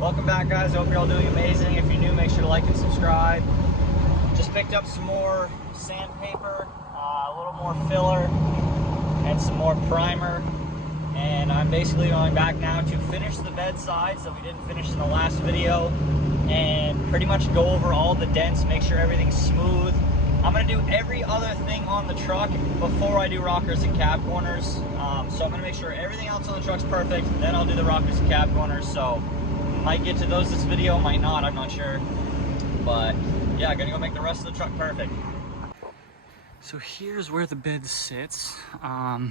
Welcome back, guys. I hope you're all doing amazing. If you're new, make sure to like and subscribe. Just picked up some more sandpaper, a little more filler, and some more primer. And I'm basically going back now to finish the bed sides that we didn't finish in the last video, and pretty much go over all the dents, make sure everything's smooth. I'm going to do every other thing on the truck before I do rockers and cab corners. So I'm going to make sure everything else on the truck's perfect, then I'll do the rockers and cab corners. So might get to those this video, might not, I'm not sure. But yeah, gonna go make the rest of the truck perfect. So here's where the bed sits. I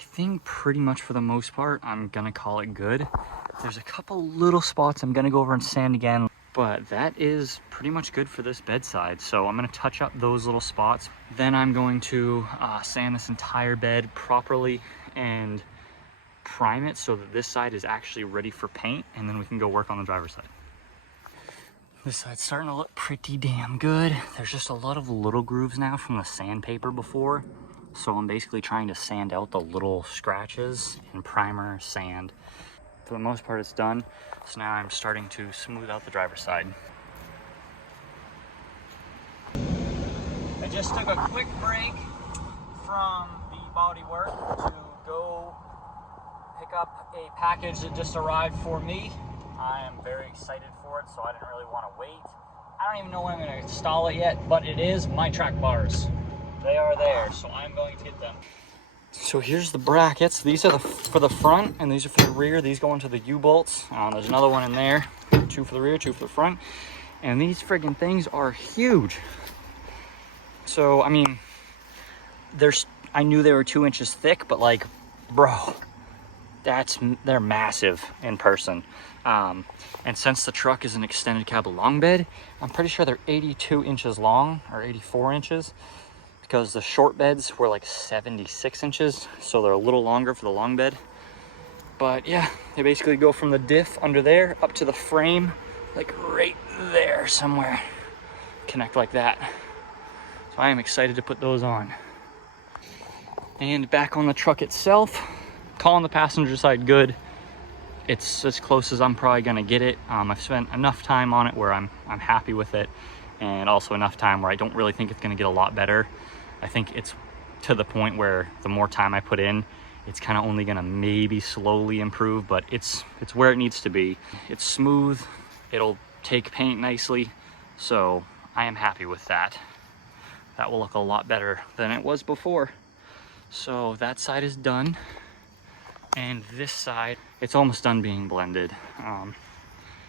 think pretty much for the most part, I'm gonna call it good. There's a couple little spots I'm gonna go over and sand again, but that is pretty much good for this bedside. So I'm gonna touch up those little spots. Then I'm going to sand this entire bed properly and prime it so that this side is actually ready for paint, and then we can go work on the driver's side. This side's starting to look pretty damn good. There's just a lot of little grooves now from the sandpaper before. So I'm basically trying to sand out the little scratches and primer, sand. For the most part, it's done. So now I'm starting to smooth out the driver's side. I just took a quick break from the body work to go pick up a package that just arrived for me. I am very excited for it, so I didn't really want to wait. I don't even know when I'm going to install it yet, but it is my track bars. They are there, so I'm going to get them. So here's the brackets. These are for the front, and these are for the rear. These go into the U-bolts. There's another one in there. 2 for the rear, 2 for the front. And these friggin' things are huge. So, I mean, I knew they were 2 inches thick, but like, bro, they're massive in person. And since the truck is an extended cab long bed, I'm pretty sure they're 82 inches long or 84 inches, because the short beds were like 76 inches, so they're a little longer for the long bed. But yeah, they basically go from the diff under there up to the frame, like right there somewhere, connect like that. So I am excited to put those on. And back on the truck itself, calling the passenger side good. It's as close as I'm probably gonna get it. I've spent enough time on it where I'm happy with it, and also enough time where I don't really think it's gonna get a lot better. I think it's to the point where the more time I put in, it's kind of only gonna maybe slowly improve, but it's where it needs to be. It's smooth, it'll take paint nicely, so I am happy with that. That will look a lot better than it was before. So that side is done. And this side, it's almost done being blended.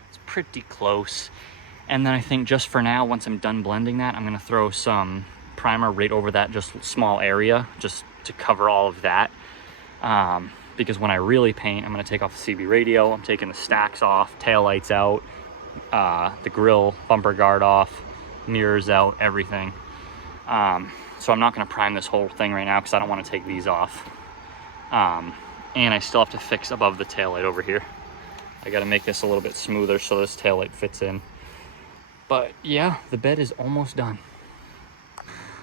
It's pretty close. And then I think just for now, once I'm done blending that, I'm gonna throw some primer right over that just small area, just to cover all of that. Because when I really paint, I'm gonna take off the CB radio, I'm taking the stacks off, tail lights out, the grill bumper guard off, mirrors out, everything. So I'm not gonna prime this whole thing right now because I don't wanna take these off. And I still have to fix above the taillight over here. I gotta make this a little bit smoother so this taillight fits in. But yeah, the bed is almost done.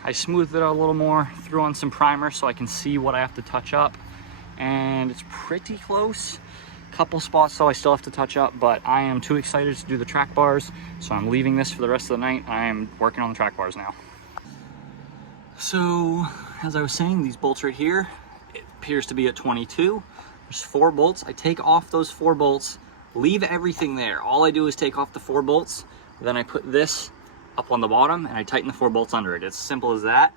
I smoothed it out a little more, threw on some primer so I can see what I have to touch up. And it's pretty close. Couple spots though I still have to touch up, but I am too excited to do the track bars. So I'm leaving this for the rest of the night. I am working on the track bars now. So, as I was saying, these bolts right here, it appears to be at 22. There's 4 bolts. I take off those 4 bolts, leave everything there. All I do is take off the 4 bolts, then I put this up on the bottom and I tighten the 4 bolts under it. It's as simple as that.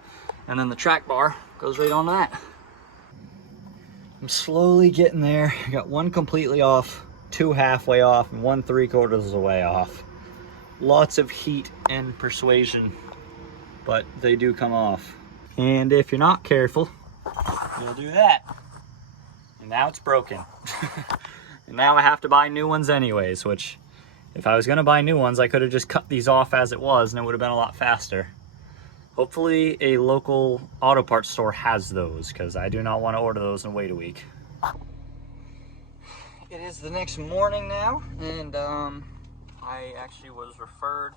And then the track bar goes right on that. I'm slowly getting there. I got 1 completely off, 2 halfway off, and 1 3/4 of the way off. Lots of heat and persuasion, but they do come off. And if you're not careful, you'll do that. And now it's broken. And now I have to buy new ones anyways, which if I was gonna buy new ones, I could have just cut these off as it was and it would have been a lot faster. Hopefully a local auto parts store has those, because I do not want to order those and wait a week. It is the next morning now, and I actually was referred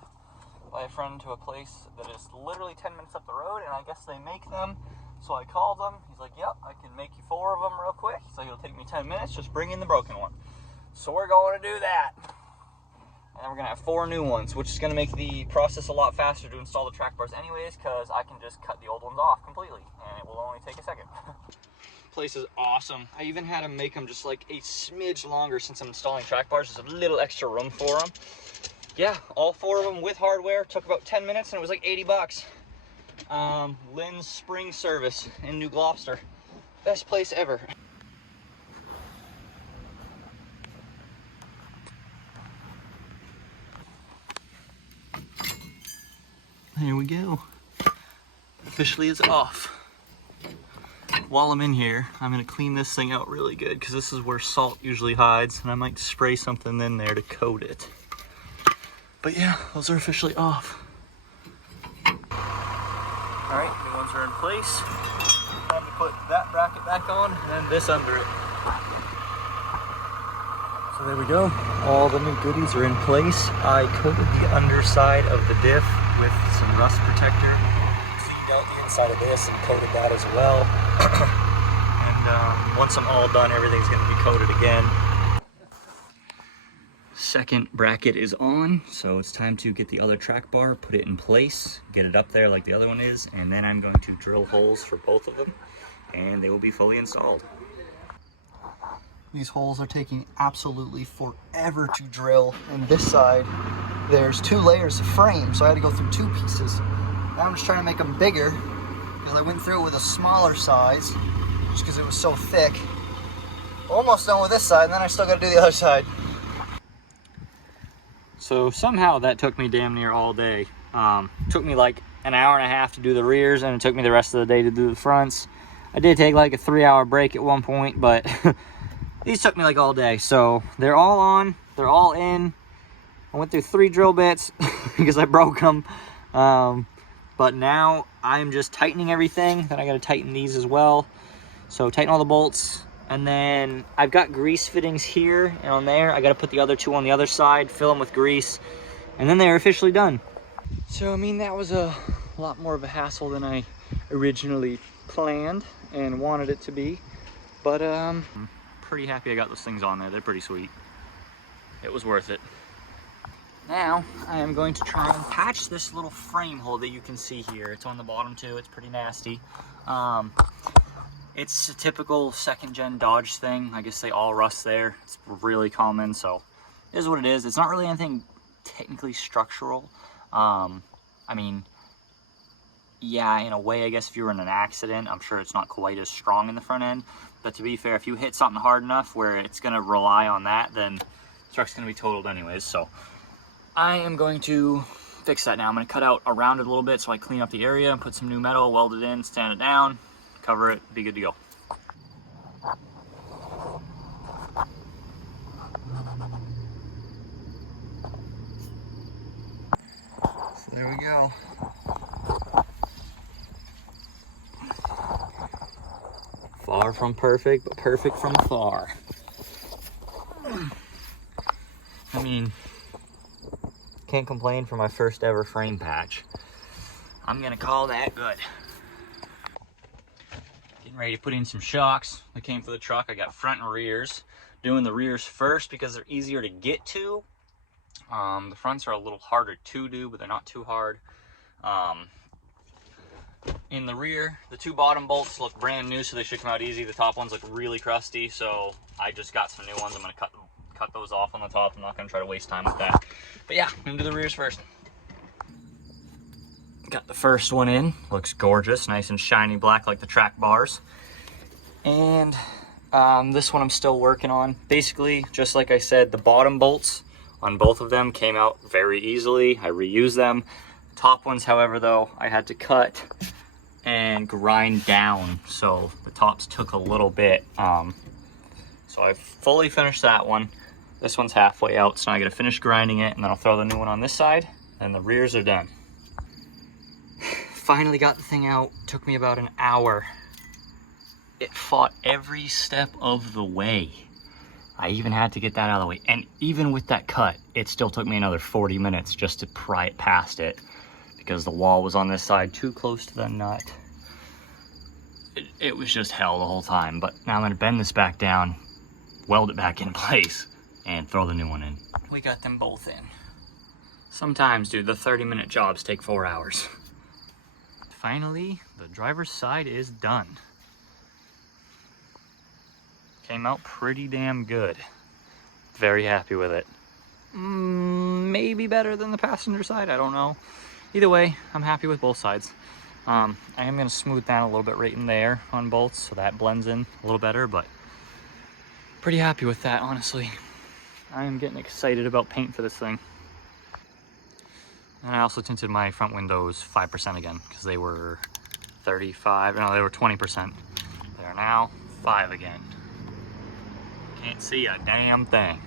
by a friend to a place that is literally 10 minutes up the road, and I guess they make them. So I called him. He's like, yep, I can make you 4 of them real quick. He's like, it'll take me 10 minutes, just bring in the broken one. So we're going to do that. And then we're gonna have 4 new ones, which is gonna make the process a lot faster to install the track bars anyways, because I can just cut the old ones off completely, and it will only take a second. Place is awesome. I even had to make them just like a smidge longer since I'm installing track bars. There's a little extra room for them. Yeah, all 4 of them with hardware. Took about 10 minutes and it was like 80 bucks. Lynn's Spring Service in New Gloucester. Best place ever. There we go. Officially it's off. While I'm in here, I'm gonna clean this thing out really good because this is where salt usually hides, and I might spray something in there to coat it. But yeah, those are officially off. All right, new ones are in place. Time to put that bracket back on and this under it. So there we go. All the new goodies are in place. I coated the underside of the diff with some rust protector. Cleaned out the inside of this and coated that as well. And once I'm all done, everything's going to be coated again. Second bracket is on, so it's time to get the other track bar, put it in place, get it up there like the other one is, and then I'm going to drill holes for both of them, and they will be fully installed. These holes are taking absolutely forever to drill, and this side there's 2 layers of frame, so I had to go through 2 pieces. Now I'm just trying to make them bigger because I went through it with a smaller size just because it was so thick. Almost done with this side, and then I still got to do the other side. So somehow that took me damn near all day. Took me like an hour and a half to do the rears, and it took me the rest of the day to do the fronts. I did take like a 3-hour break at one point, but these took me like all day. So they're all on, they're all in. I went through 3 drill bits because I broke them. But now I'm just tightening everything. Then I got to tighten these as well. So tighten all the bolts. And then I've got grease fittings here and on there. I got to put the other 2 on the other side, fill them with grease, and then they're officially done. So, I mean, that was a lot more of a hassle than I originally planned and wanted it to be. But I'm pretty happy I got those things on there. They're pretty sweet. It was worth it. Now, I am going to try and patch this little frame hole that you can see here. It's on the bottom too. It's pretty nasty. It's a typical 2nd gen Dodge thing. I guess they all rust there. It's really common, so it is what it is. It's not really anything technically structural. I mean, yeah, in a way, I guess if you were in an accident, I'm sure it's not quite as strong in the front end. But to be fair, if you hit something hard enough where it's gonna rely on that, then the truck's gonna be totaled anyways. So I am going to fix that now. I'm gonna cut out around it a little bit so I clean up the area, put some new metal, weld it in, stand it down, cover it, be good to go. So there we go. Far from perfect, but perfect from afar. I mean, can't complain for my first ever frame patch. I'm gonna call that good. Getting ready to put in some shocks that came for the truck. I got front and rears. Doing the rears first because they're easier to get to. The fronts are a little harder to do, but they're not too hard. In the rear, the 2 bottom bolts look brand new, so they should come out easy. The top ones look really crusty, so I just got some new ones. I'm gonna cut those off on the top. I'm not gonna try to waste time with that. But yeah, I'm gonna do the rears first. Got the first one in. Looks gorgeous, nice and shiny black like the track bars. And this one I'm still working on. Basically, just like I said, the bottom bolts on both of them came out very easily. I reused them. Top ones, however, though, I had to cut and grind down, so the tops took a little bit. So I fully finished that one. This one's halfway out, so now I gotta finish grinding it, and then I'll throw the new one on this side, and the rears are done. Finally got the thing out. Took me about an hour. It fought every step of the way. I even had to get that out of the way. And even with that cut, it still took me another 40 minutes just to pry it past it because the wall was on this side too close to the nut. It was just hell the whole time. But now I'm gonna bend this back down, weld it back in place, and throw the new one in. We got them both in. Sometimes, dude, the 30-minute jobs take 4 hours. Finally, the driver's side is done. Came out pretty damn good. Very happy with it. Maybe better than the passenger side, I don't know. Either way, I'm happy with both sides. I am going to smooth down a little bit right in there on both so that blends in a little better, but pretty happy with that, honestly. I am getting excited about paint for this thing. And I also tinted my front windows 5% again because they were 35, no, they were 20%. They are now 5 again. Can't see a damn thing.